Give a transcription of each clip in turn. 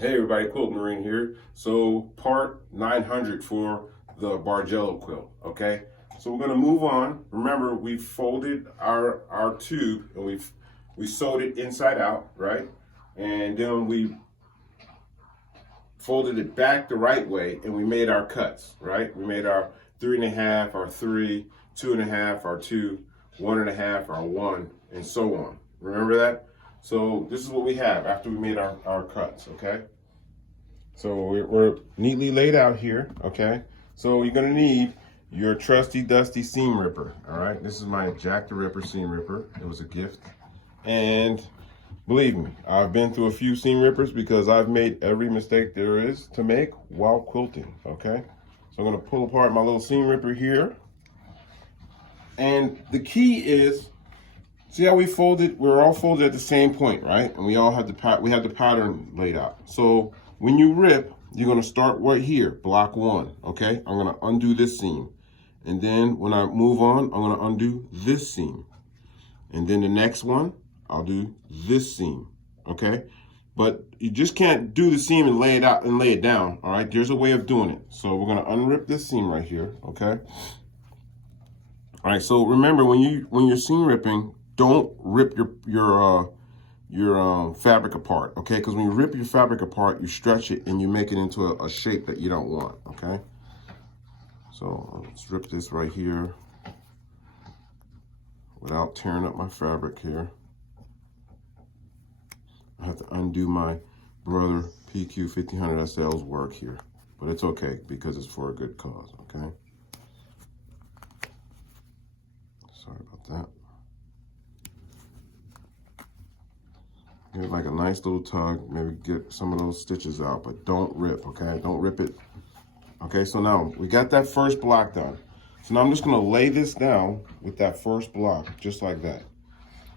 Hey everybody, Quilting Marine here. So part 900 for the Bargello quilt, okay? So we're gonna move on. Remember, we folded our tube and we sewed it inside out, right? And then we folded it back the right way and we made our cuts, right? We made our 3.5, our 3, 2.5, our 2, 1.5, our 1, and so on. Remember that? So this is what we have after we made our cuts, okay? So we're neatly laid out here, okay? So you're gonna need your trusty dusty seam ripper, all right? This is my Jack the Ripper seam ripper. It was a gift. And believe me, I've been through a few seam rippers because I've made every mistake there is to make while quilting, okay? So I'm gonna pull apart my little seam ripper here. And the key is, see how we folded? We're all folded at the same point, right? And we all have the pattern laid out. So when you rip, you're gonna start right here, block 1, okay? I'm gonna undo this seam. And then when I move on, I'm gonna undo this seam. And then the next one, I'll do this seam, okay? But you just can't do the seam and lay it out and lay it down, all right? There's a way of doing it. So we're gonna unrip this seam right here, okay? All right, so remember when you're seam ripping, don't rip your fabric apart, okay? Because when you rip your fabric apart, you stretch it and you make it into a shape that you don't want, okay? So let's rip this right here without tearing up my fabric here. I have to undo my brother PQ 1500 SL's work here, but it's okay because it's for a good cause, okay? Sorry about that. Give it like a nice little tug, maybe get some of those stitches out, but don't rip, okay? Don't rip it. Okay, so now we got that first block done. So now I'm just gonna lay this down with that first block, just like that.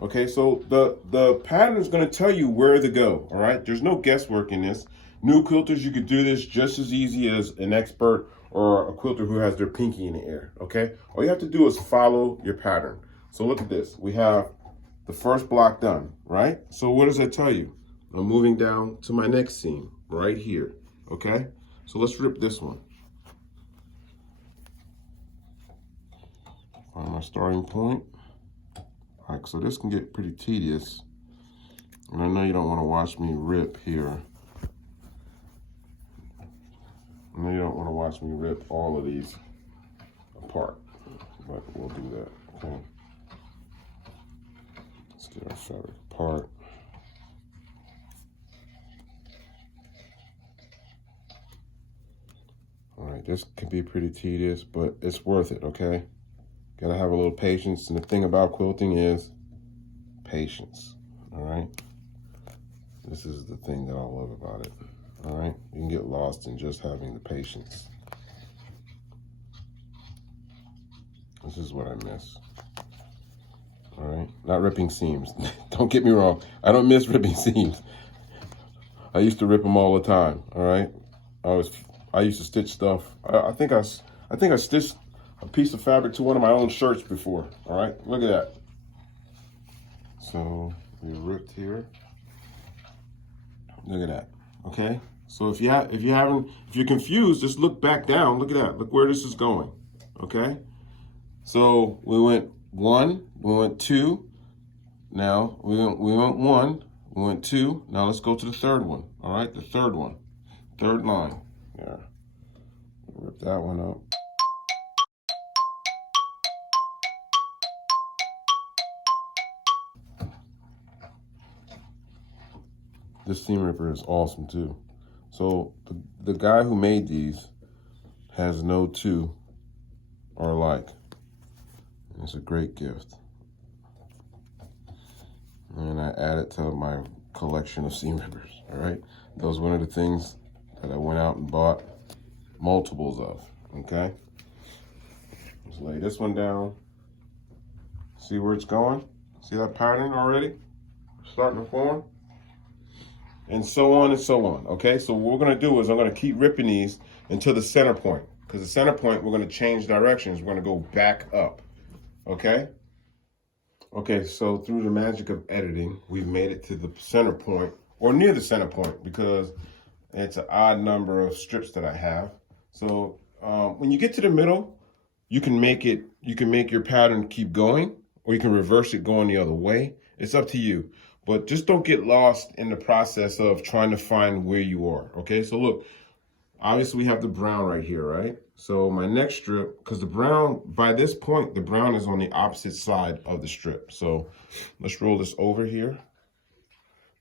Okay, so the pattern is gonna tell you where to go, all right? There's no guesswork in this. New quilters, you could do this just as easy as an expert or a quilter who has their pinky in the air, okay? All you have to do is follow your pattern. So look at this, we have the first block done, right? So what does that tell you? I'm moving down to my next seam right here, okay? So let's rip this one. Find my starting point. All right, so this can get pretty tedious. And I know you don't want to watch me rip here. I know you don't want to watch me rip all of these apart, but we'll do that, okay? Let's get our fabric apart. All right, this can be pretty tedious, but it's worth it, okay? Gotta have a little patience, and the thing about quilting is patience, all right? This is the thing that I love about it, all right? You can get lost in just having the patience. This is what I miss, all right? Not ripping seams. Don't get me wrong. I don't miss ripping seams. I used to rip them all the time, all right? I used to stitch stuff. I think I stitched a piece of fabric to one of my own shirts before, all right? Look at that. So we ripped here. Look at that, okay? So if you're confused, just look back down. Look at that, look where this is going, okay? So we went 1, we went 2. Now we went 1, we went 2. Now let's go to the third one, all right? The third one, third line. Yeah, rip that one up. This seam ripper is awesome too. So the guy who made these has no two are alike. It's a great gift. And I added to my collection of seam rippers, all right? That was one of the things that I went out and bought multiples of, okay? Let's lay this one down. See where it's going? See that pattern already? Starting to form? And so on and so on, okay? So what we're gonna do is I'm gonna keep ripping these until the center point, because the center point, we're gonna change directions. We're gonna go back up, okay? Okay, so through the magic of editing, we've made it to the center point, or near the center point, because It's an odd number of strips that I have. So when you get to the middle, you can make your pattern keep going, or you can reverse it going the other way. It's up to you. But just don't get lost in the process of trying to find where you are. Okay, so look, obviously we have the brown right here, right? So my next strip, because the brown, by this point, the brown is on the opposite side of the strip. So let's roll this over here.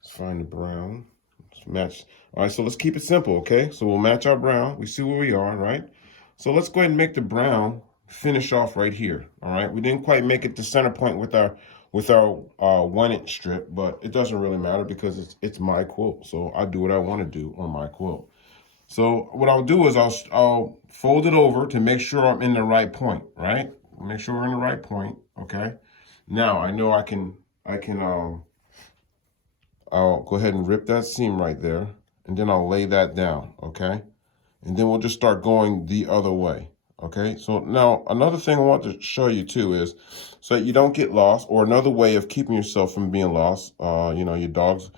Let's find the brown. Let's match. All right, so let's keep it simple, okay? So we'll match our brown. We see where we are, right? So let's go ahead and make the brown finish off right here, all right? We didn't quite make it the center point with our 1-inch strip, but it doesn't really matter because it's my quilt. So I do what I want to do on my quilt. So what I'll do is I'll fold it over to make sure I'm in the right point, right? Make sure we're in the right point, okay? Now I know I'll go ahead and rip that seam right there, and then I'll lay that down, okay? And then we'll just start going the other way, okay? So now another thing I want to show you too is so that you don't get lost, or another way of keeping yourself from being lost. You know, your dog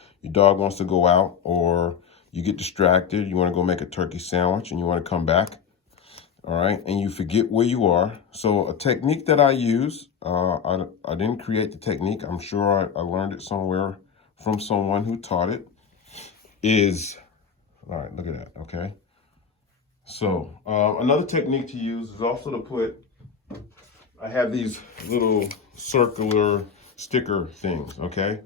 wants to go out, or you get distracted, you want to go make a turkey sandwich and you want to come back, all right, and you forget where you are. So a technique that I use, I didn't create the technique. I'm sure I learned it somewhere from someone who taught it, is, all right, look at that, okay? So another technique to use is also to put, I have these little circular sticker things, okay?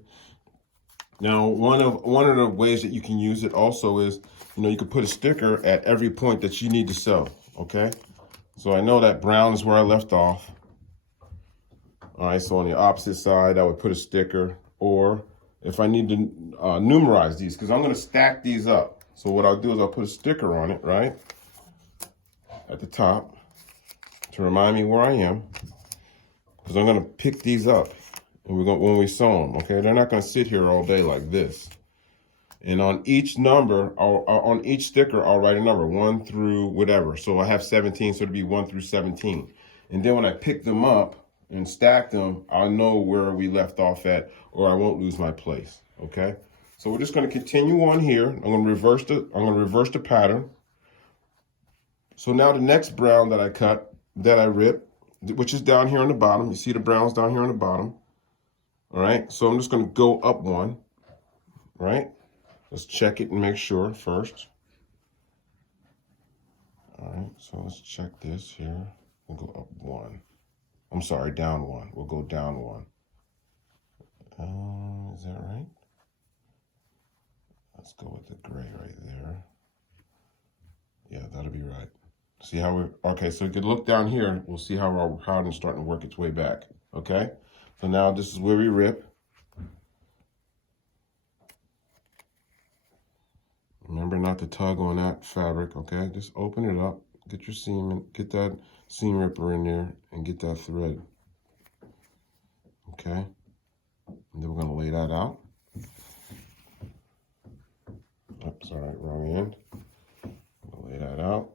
Now, one of the ways that you can use it also is, you know, you could put a sticker at every point that you need to sew, okay? So I know that brown is where I left off. All right, so on the opposite side, I would put a sticker, or if I need to numerize these, because I'm going to stack these up. So what I'll do is I'll put a sticker on it, right, at the top to remind me where I am, because I'm going to pick these up. And when we sew them, okay? They're not going to sit here all day like this. And on each number, on each sticker, I'll write a number, 1 through whatever. So I have 17, so it'll be 1 through 17. And then when I pick them up and stack them, I'll know where we left off at, or I won't lose my place, okay? So we're just going to continue on here. I'm going to reverse the pattern. So now the next brown that I cut, that I ripped, which is down here on the bottom. You see the browns down here on the bottom. All right, so I'm just going to go up one, right? Let's check it and make sure first. All right, so let's check this here. We'll go up one. I'm sorry, down one. We'll go down one. Is that right? Let's go with the gray right there. Yeah, that'll be right. See how we're, okay, so you can look down here. We'll see how our pattern is starting to work its way back, okay? So now this is where we rip. Remember not to tug on that fabric, okay? Just open it up, get your seam, get that seam ripper in there, and get that thread, okay? And then we're gonna lay that out. Oops, all right, wrong end. We'll lay that out.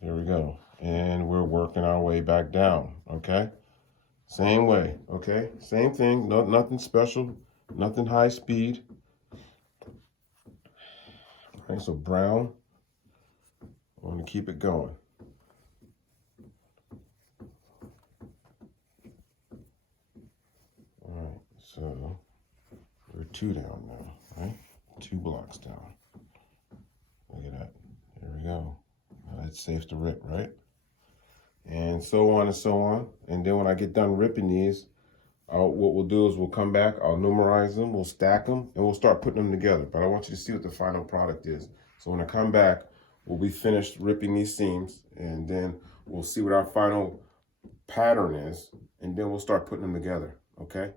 There we go. And we're working our way back down, okay? Same way, okay? Same thing, nothing special, nothing high speed. Okay, so brown, I want to keep it going. All right, so we're 2 down now, right? 2 blocks down. Look at that, there we go. Now that's safe to rip, right? And so on and so on. And then when I get done ripping these, what we'll do is we'll come back, I'll numerize them, we'll stack them, and we'll start putting them together. But I want you to see what the final product is. So when I come back, we'll be finished ripping these seams, and then we'll see what our final pattern is, and then we'll start putting them together, okay?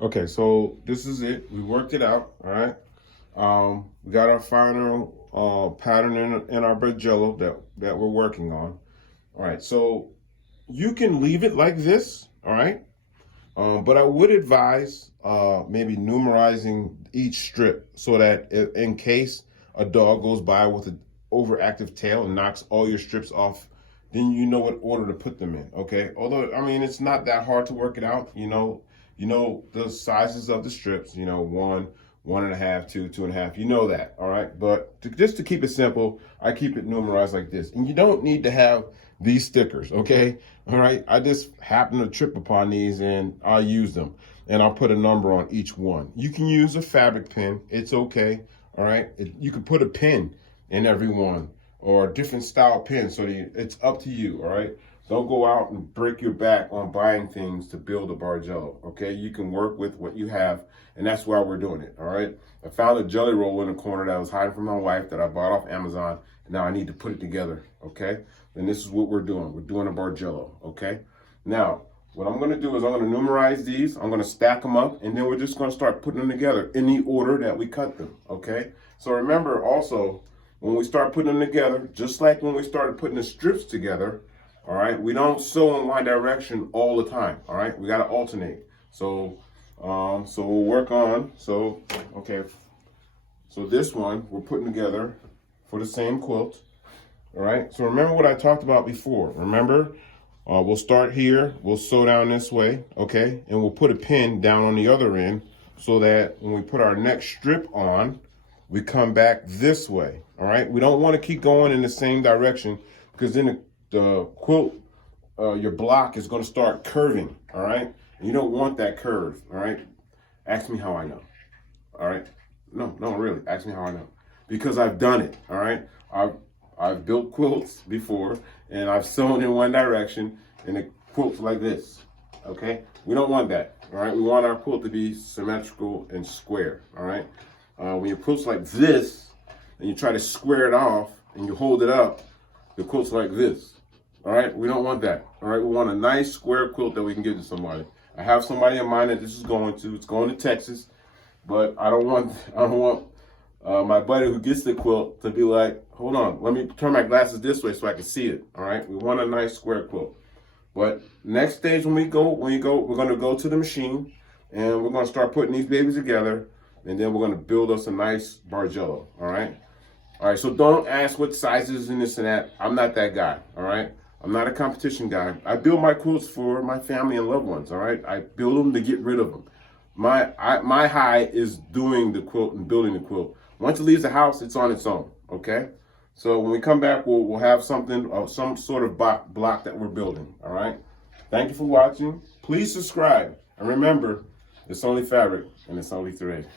Okay, so this is it. We worked it out, all right? We got our final pattern in our Bargello that we're working on. All right, so you can leave it like this, all right? But I would advise maybe numerizing each strip so that in case a dog goes by with an overactive tail and knocks all your strips off, then you know what order to put them in, okay? Although, I mean, it's not that hard to work it out, you know the sizes of the strips, you know, 1, 1.5, 2, 2.5. You know that, all right? But just to keep it simple, I keep it numerized like this. And you don't need to have these stickers, okay? All right, I just happen to trip upon these and I'll use them. And I'll put a number on each one. You can use a fabric pin, it's okay, all right? You can put a pin in every one or a different style pin, so it's up to you, all right? Don't go out and break your back on buying things to build a Bargello, okay? You can work with what you have, and that's why we're doing it, all right? I found a jelly roll in the corner that I was hiding from my wife that I bought off Amazon, and now I need to put it together, okay? And this is what we're doing. We're doing a Bargello, okay? Now, what I'm gonna do is I'm gonna numerize these, I'm gonna stack them up, and then we're just gonna start putting them together in the order that we cut them, okay? So remember also, when we start putting them together, just like when we started putting the strips together, all right, we don't sew in one direction all the time, all right? We gotta alternate. So we'll work on, okay. So this one we're putting together for the same quilt, all right? So remember what I talked about before. Remember, we'll start here, we'll sew down this way, okay? And we'll put a pin down on the other end so that when we put our next strip on, we come back this way, all right? We don't wanna keep going in the same direction because then the quilt, your block is gonna start curving, all right? And you don't want that curve, all right? Ask me how I know, all right? No, really, ask me how I know. Because I've done it, all right? I've built quilts before, and I've sewn in one direction, and the quilt's like this, okay? We don't want that, all right? We want our quilt to be symmetrical and square, all right? When your quilt's like this, and you try to square it off, and you hold it up, the quilt's like this, all right? We don't want that, all right? We want a nice square quilt that we can give to somebody. I have somebody in mind that this is going to. It's going to Texas, but I don't want my buddy who gets the quilt to be like, hold on, let me turn my glasses this way so I can see it, all right? We want a nice square quilt. But next stage we're going to go to the machine, and we're going to start putting these babies together, and then we're going to build us a nice Bargello, all right? All right, so don't ask what sizes and this and that. I'm not that guy, all right? I'm not a competition guy. I build my quilts for my family and loved ones, all right? I build them to get rid of them. My high is doing the quilt and building the quilt. Once it leaves the house, it's on its own, okay? So when we come back, we'll have something, some sort of block that we're building, all right? Thank you for watching. Please subscribe. And remember, it's only fabric and it's only thread.